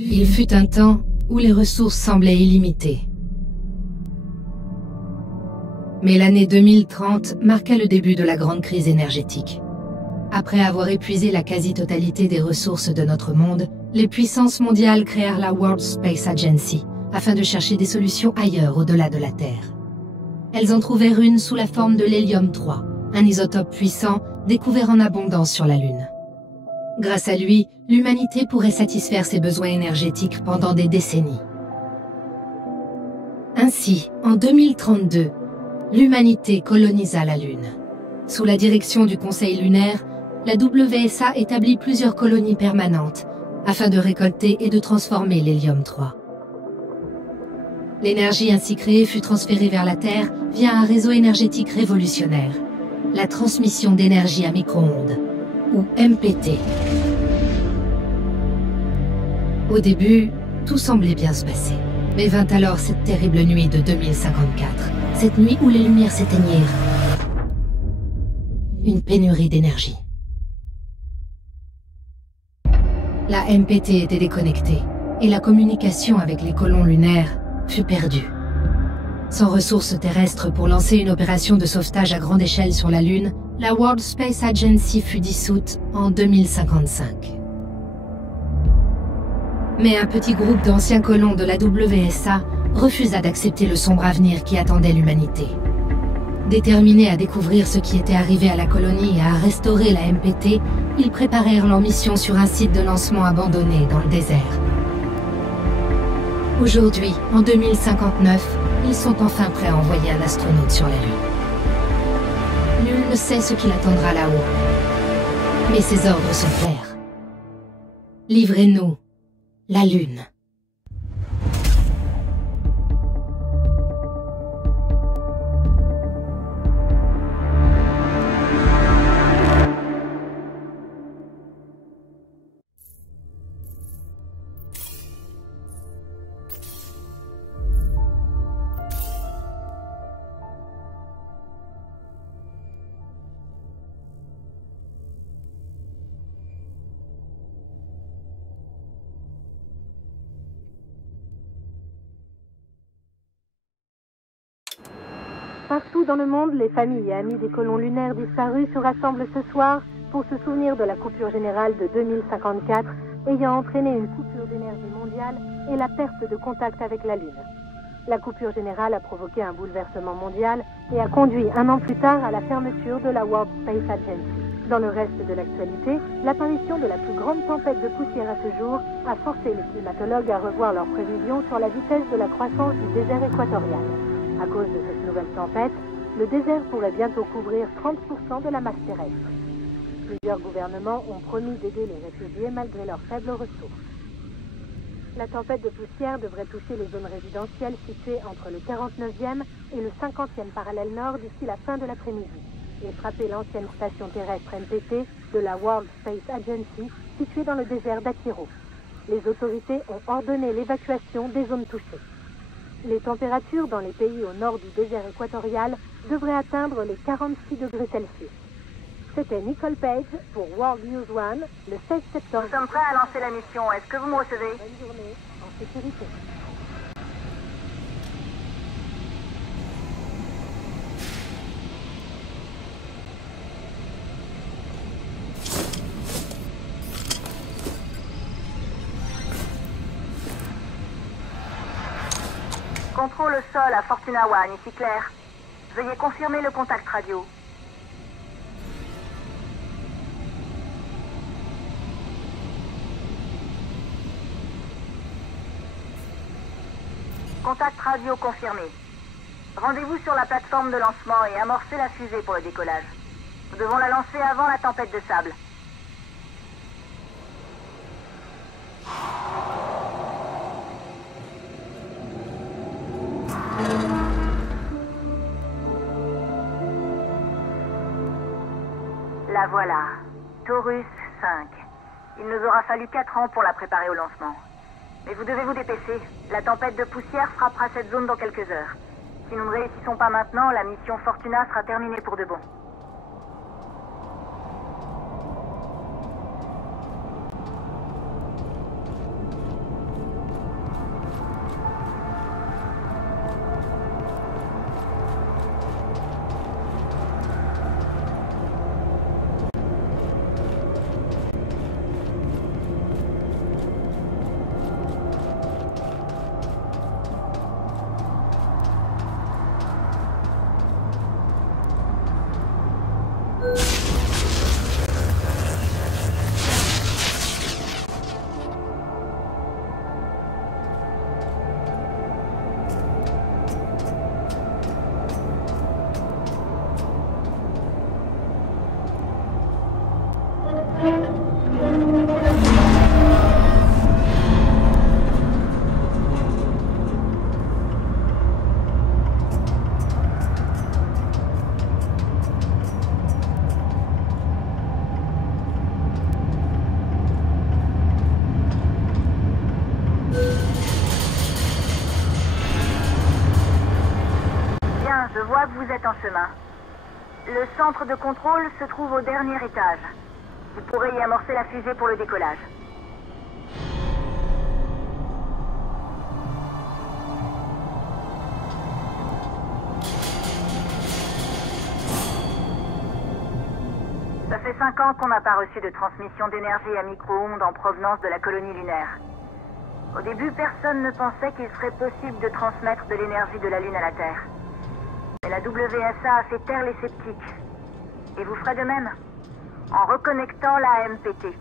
Il fut un temps où les ressources semblaient illimitées. Mais l'année 2030 marqua le début de la grande crise énergétique. Après avoir épuisé la quasi-totalité des ressources de notre monde, les puissances mondiales créèrent la World Space Agency, afin de chercher des solutions ailleurs au-delà de la Terre. Elles en trouvèrent une sous la forme de l'hélium-3, un isotope puissant découvert en abondance sur la Lune. Grâce à lui, l'humanité pourrait satisfaire ses besoins énergétiques pendant des décennies. Ainsi, en 2032, l'humanité colonisa la Lune. Sous la direction du Conseil lunaire, la WSA établit plusieurs colonies permanentes afin de récolter et de transformer l'hélium-3. L'énergie ainsi créée fut transférée vers la Terre via un réseau énergétique révolutionnaire, la transmission d'énergie à micro-ondes, ou MPT. Au début, tout semblait bien se passer. Mais vint alors cette terrible nuit de 2054, cette nuit où les lumières s'éteignirent. Une pénurie d'énergie. La MPT était déconnectée, et la communication avec les colons lunaires fut perdue. Sans ressources terrestres pour lancer une opération de sauvetage à grande échelle sur la Lune, la World Space Agency fut dissoute en 2055. Mais un petit groupe d'anciens colons de la WSA refusa d'accepter le sombre avenir qui attendait l'humanité. Déterminés à découvrir ce qui était arrivé à la colonie et à restaurer la MPT, ils préparèrent leur mission sur un site de lancement abandonné dans le désert. Aujourd'hui, en 2059, ils sont enfin prêts à envoyer un astronaute sur la Lune. Nul ne sait ce qui l'attendra là-haut. Mais ses ordres sont clairs. Livrez-nous la Lune. Partout dans le monde, les familles et amis des colons lunaires disparus se rassemblent ce soir pour se souvenir de la coupure générale de 2054 ayant entraîné une coupure d'énergie mondiale et la perte de contact avec la Lune. La coupure générale a provoqué un bouleversement mondial et a conduit un an plus tard à la fermeture de la World Space Agency. Dans le reste de l'actualité, l'apparition de la plus grande tempête de poussière à ce jour a forcé les climatologues à revoir leurs prévisions sur la vitesse de la croissance du désert équatorial. À cause de cette nouvelle tempête, le désert pourrait bientôt couvrir 30% de la masse terrestre. Plusieurs gouvernements ont promis d'aider les réfugiés malgré leurs faibles ressources. La tempête de poussière devrait toucher les zones résidentielles situées entre le 49e et le 50e parallèle nord d'ici la fin de l'après-midi et frapper l'ancienne station terrestre MPT de la World Space Agency située dans le désert d'Atiro. Les autorités ont ordonné l'évacuation des zones touchées. Les températures dans les pays au nord du désert équatorial devraient atteindre les 46 degrés Celsius. C'était Nicole Page pour World News One, le 16 septembre. Nous sommes prêts à lancer la mission. Est-ce que vous me recevez? Bonne journée, en sécurité. Contrôle au sol à Fortuna One, ici Claire. Veuillez confirmer le contact radio. Contact radio confirmé. Rendez-vous sur la plateforme de lancement et amorcez la fusée pour le décollage. Nous devons la lancer avant la tempête de sable. La voilà, Taurus 5. Il nous aura fallu 4 ans pour la préparer au lancement. Mais vous devez vous dépêcher. La tempête de poussière frappera cette zone dans quelques heures. Si nous ne réussissons pas maintenant, la mission Fortuna sera terminée pour de bon. Je vois que vous êtes en chemin. Le centre de contrôle se trouve au dernier étage. Vous pourrez y amorcer la fusée pour le décollage. Ça fait 5 ans qu'on n'a pas reçu de transmission d'énergie à micro-ondes en provenance de la colonie lunaire. Au début, personne ne pensait qu'il serait possible de transmettre de l'énergie de la Lune à la Terre. Mais la WSA a fait taire les sceptiques. Et vous ferez de même, en reconnectant la AMPT.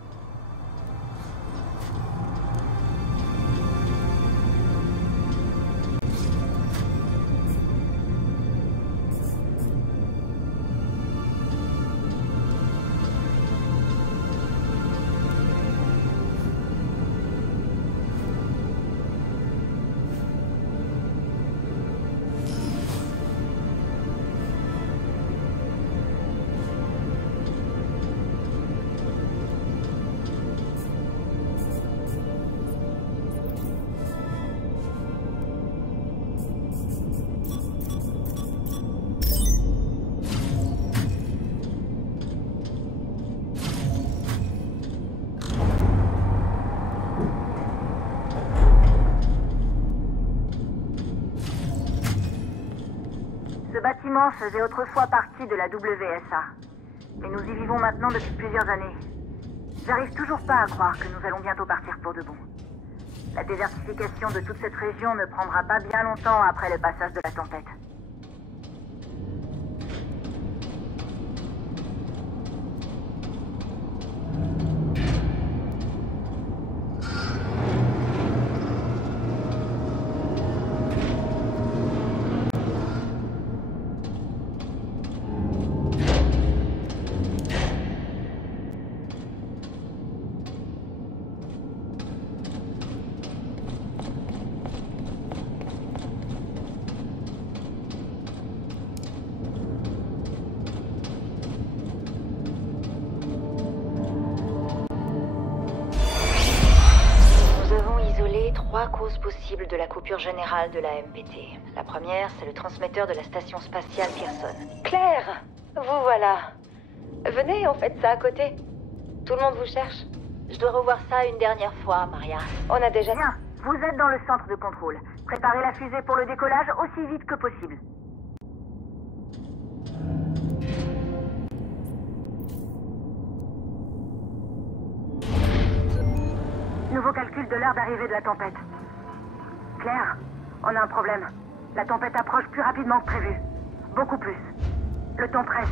Ce bâtiment faisait autrefois partie de la WSA. Mais nous y vivons maintenant depuis plusieurs années. J'arrive toujours pas à croire que nous allons bientôt partir pour de bon. La désertification de toute cette région ne prendra pas bien longtemps après le passage de la tempête. Trois causes possibles de la coupure générale de la MPT. La première, c'est le transmetteur de la station spatiale Pearson. Claire, vous voilà. Venez, on fait ça à côté. Tout le monde vous cherche. Je dois revoir ça une dernière fois, Maria. On a déjà... Bien, vous êtes dans le centre de contrôle. Préparez la fusée pour le décollage aussi vite que possible. Nouveau calcul de l'heure d'arrivée de la tempête. Claire, on a un problème. La tempête approche plus rapidement que prévu. Beaucoup plus. Le temps presse.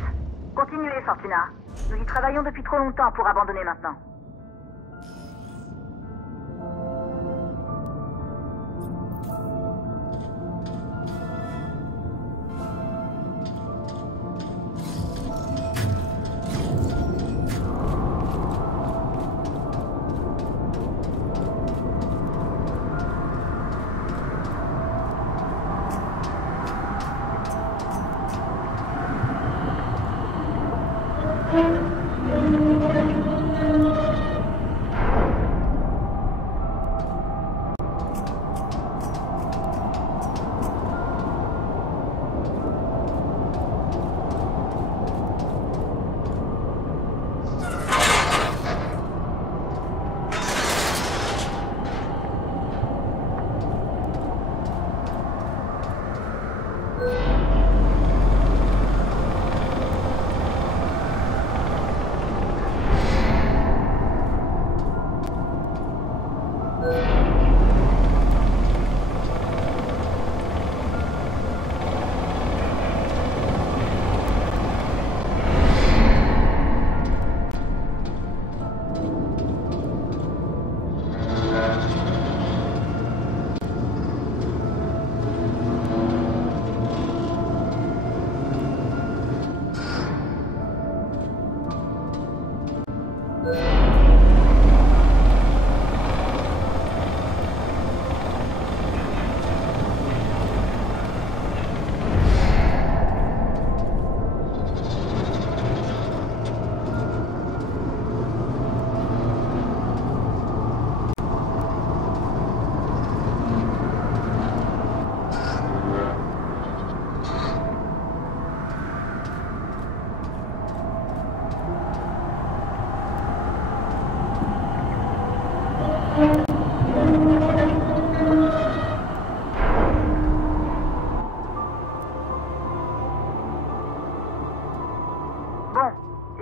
Continuez, Fortuna. Nous y travaillons depuis trop longtemps pour abandonner maintenant.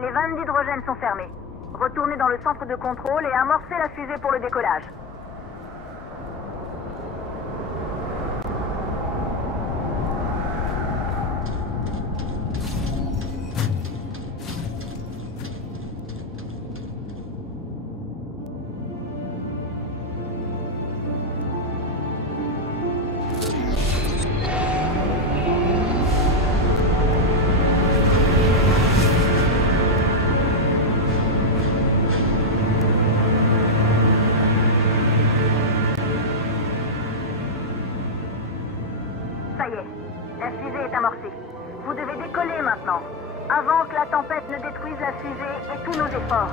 Les vannes d'hydrogène sont fermées. Retournez dans le centre de contrôle et amorcez la fusée pour le décollage. Ça y est, la fusée est amorcée. Vous devez décoller maintenant, avant que la tempête ne détruise la fusée et tous nos efforts.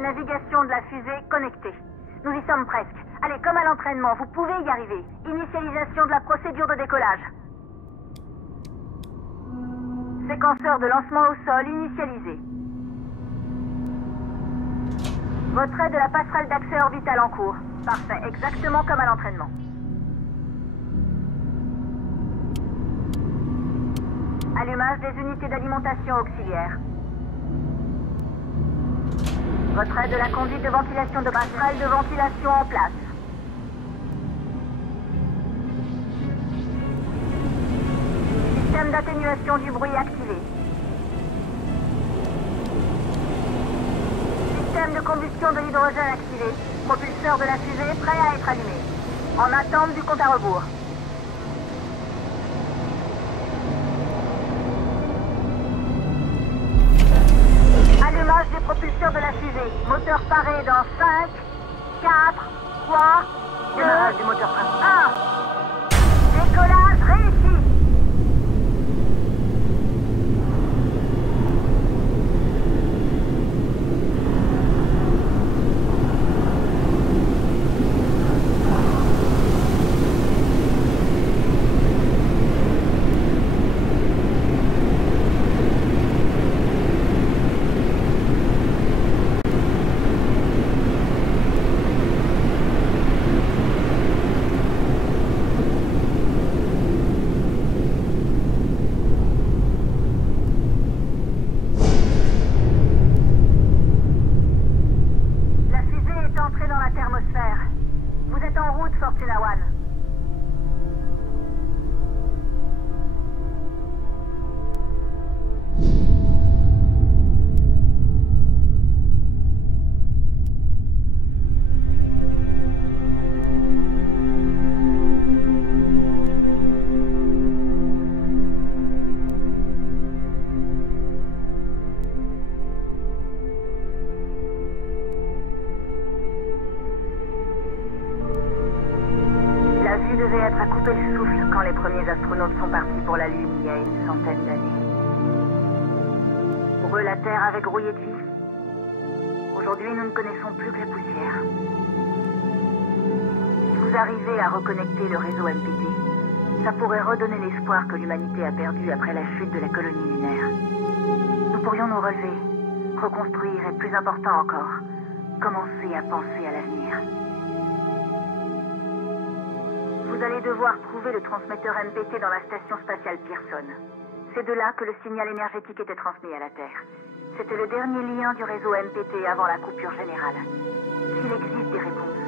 Navigation de la fusée connectée. Nous y sommes presque. Allez, comme à l'entraînement, vous pouvez y arriver. Initialisation de la procédure de décollage. Séquenceur de lancement au sol initialisé. Retrait de la passerelle d'accès orbital en cours. Parfait, exactement comme à l'entraînement. Allumage des unités d'alimentation auxiliaires. Retrait de la conduite de ventilation de passerelle de ventilation en place. Système d'atténuation du bruit activé. Système de combustion de l'hydrogène activé. Propulseur de la fusée prêt à être allumé. En attente du compte à rebours. Allumage des propulseurs de la fusée. Moteur paré dans 5, 4, 3, 2, démarrage du moteur principal. 1. Décollage réussi. Vous êtes en route, Fortuna One. La vue devait être à couper le souffle quand les premiers astronautes sont partis pour la Lune il y a une centaine d'années. Pour eux, la Terre avait grouillé de vie. Aujourd'hui, nous ne connaissons plus que la poussière. Si vous arrivez à reconnecter le réseau MPT, ça pourrait redonner l'espoir que l'humanité a perdu après la chute de la colonie lunaire. Nous pourrions nous relever, reconstruire et, plus important encore, commencer à penser à l'avenir. Vous allez devoir trouver le transmetteur MPT dans la station spatiale Pearson. C'est de là que le signal énergétique était transmis à la Terre. C'était le dernier lien du réseau MPT avant la coupure générale. S'il existe des réponses,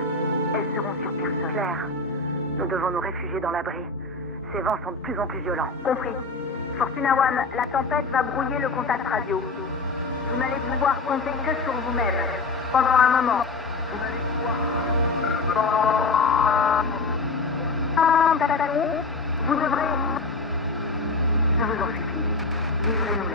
Elles seront sur Pearson. Claire, nous devons nous réfugier dans l'abri. Ces vents sont de plus en plus violents. Compris. Fortuna One, la tempête va brouiller le contact radio. Vous n'allez pouvoir compter que sur vous-même. Pendant un moment. Vous allez pouvoir... Vous devrez... Je vous en supplie. Livrez-nous.